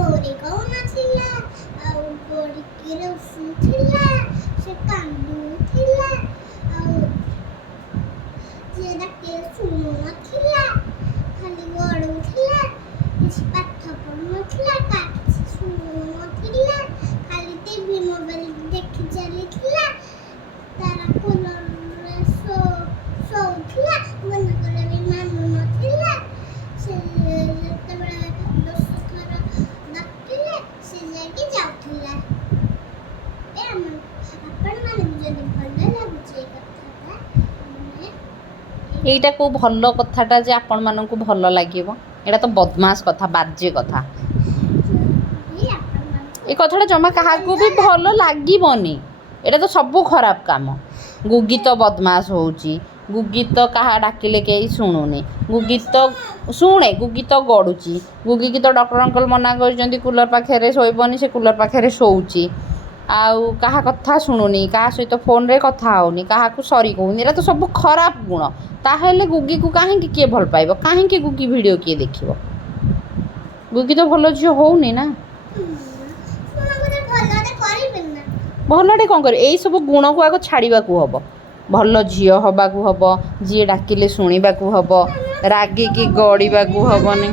Sorry କହୁନଥିଲା ଆଉ ପଡ଼ିକିରେ ଉଷୁଥିଲା ସେ କାନ୍ଦୁଥିଲା ଆଉ ଯିଏ ଡାକିଲେ ଶୁଣୁନଥିଲା ଖାଲି ଗଡ଼ୁଥିଲା କିଛି ପାଠ ପଢ଼ୁନଥିଲା କିଛି ଶୁଣୁନଥିଲା ଖାଲି ଟିଭି ମୋବାଇଲ ଦେଖି ଚାଲିଥିଲା ତାର କୁଲରରେ ଶୋଉଥିଲା ମନେ କଲେ ବି ମାନୁନଥିଲା ସେ ଯେତେବେଳେ 10 ଥର ଡାକିଲେ ସେ ଯାଇକି ଯାଉଥିଲା। ଆପଣମାନେ ଯଦି ଭଲ ଲାଗୁଛି ଏ କଥାଟା এইটা কেউ ভাল কথাটা যে ଆପଣମାନଙ୍କୁ ଭଲ ଲାଗିବ ଏଇଟା ତ ବଦମାସ କଥା ବାଜେ କଥା ଏ କଥାଟା ଜମା କାହାକୁ ବି ଭଲ ଲାଗିବନି ଏଇଟା ତ ସବୁ ଖରାପ କାମ ଗୁଗି ତ ବଦମାସ ହେଉଛି ଗୁଗି ତ କାହା ଡାକିଲେ କେହି ଶୁଣୁନି ଗୁଗି ତ ଶୁଣେ ଗୁଗି ତ ଗଡ଼ୁଛି ଗୁଗିକି ତ ଡକ୍ଟର ଅଙ୍କଲ ମନା କରିଛନ୍ତି କୁଲର ପାଖରେ ଶୋଇବନି ସେ କୁଲର ପାଖରେ ଶୋଉଛି ଆଉ କାହା କଥା ଶୁଣୁନି କାହା ସହିତ ଫୋନ୍ରେ କଥା ହେଉନି କାହାକୁ ସରି କହୁନି ଏଇଟା ତ ସବୁ ଖରାପ ଗୁଣ ତାହେଲେ ଗୁଗିକୁ କାହିଁକି କିଏ ଭଲ ପାଇବ କାହିଁକି ଗୁଗି ଭିଡ଼ିଓ କିଏ ଦେଖିବ ଗୁଗି ତ ଭଲ ଝିଅ ହେଉନି ନା ଭଲଟେ କ'ଣ କରିବ ଏଇସବୁ ଗୁଣକୁ ଆଗ ଛାଡ଼ିବାକୁ ହେବ ଭଲ ଝିଅ ହେବାକୁ ହେବ ଯିଏ ଡାକିଲେ ଶୁଣିବାକୁ ହେବ ରାଗିକି ଗଡ଼ିବାକୁ ହେବନି